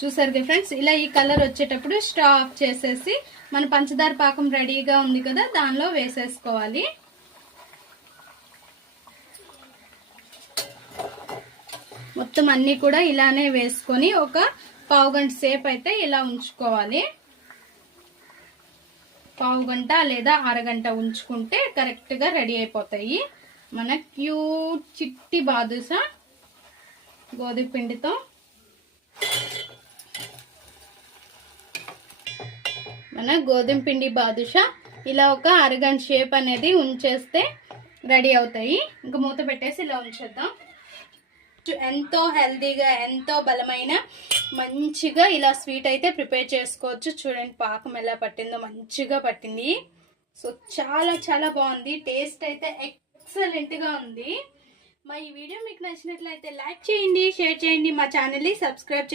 చూసారు కదా ఫ్రెండ్స్, ఇలా ఈ కలర్ వచ్చేటప్పుడు స్టవ్ ఆఫ్ చేసేసి మన పంచదార పాకం రెడీగా ఉంది కదా, దానిలో వేసేసుకోవాలి. మొత్తం అన్ని కూడా ఇలానే వేసుకొని ఒక పావు గంట సేపు అయితే ఇలా ఉంచుకోవాలి. పావు గంట లేదా అరగంట ఉంచుకుంటే కరెక్ట్ గా రెడీ అయిపోతాయి మన క్యూట్ చిట్టి బాదుషా గోధుమ పిండితో. మన గోధుమ పిండి బాదుషా ఇలా ఒక అరగంట షేప్ అనేది ఉంచేస్తే రెడీ అవుతాయి. ఇంకా మూత పెట్టేసి ఇలా ఉంచేద్దాం. ఎంతో హెల్దీగా ఎంతో బలమైన మంచిగా ఇలా స్వీట్ అయితే ప్రిపేర్ చేసుకోవచ్చు. చూడండి పాకం ఎలా పట్టిందో, మంచిగా పట్టింది. సో చాలా చాలా బాగుంది, టేస్ట్ అయితే ఎక్సలెంట్ గా ఉంది. మా ఈ వీడియో మీకు నచ్చినట్లయితే లైక్ చేయండి, షేర్ చేయండి, మా ఛానల్ ని సబ్స్క్రైబ్ చేయండి.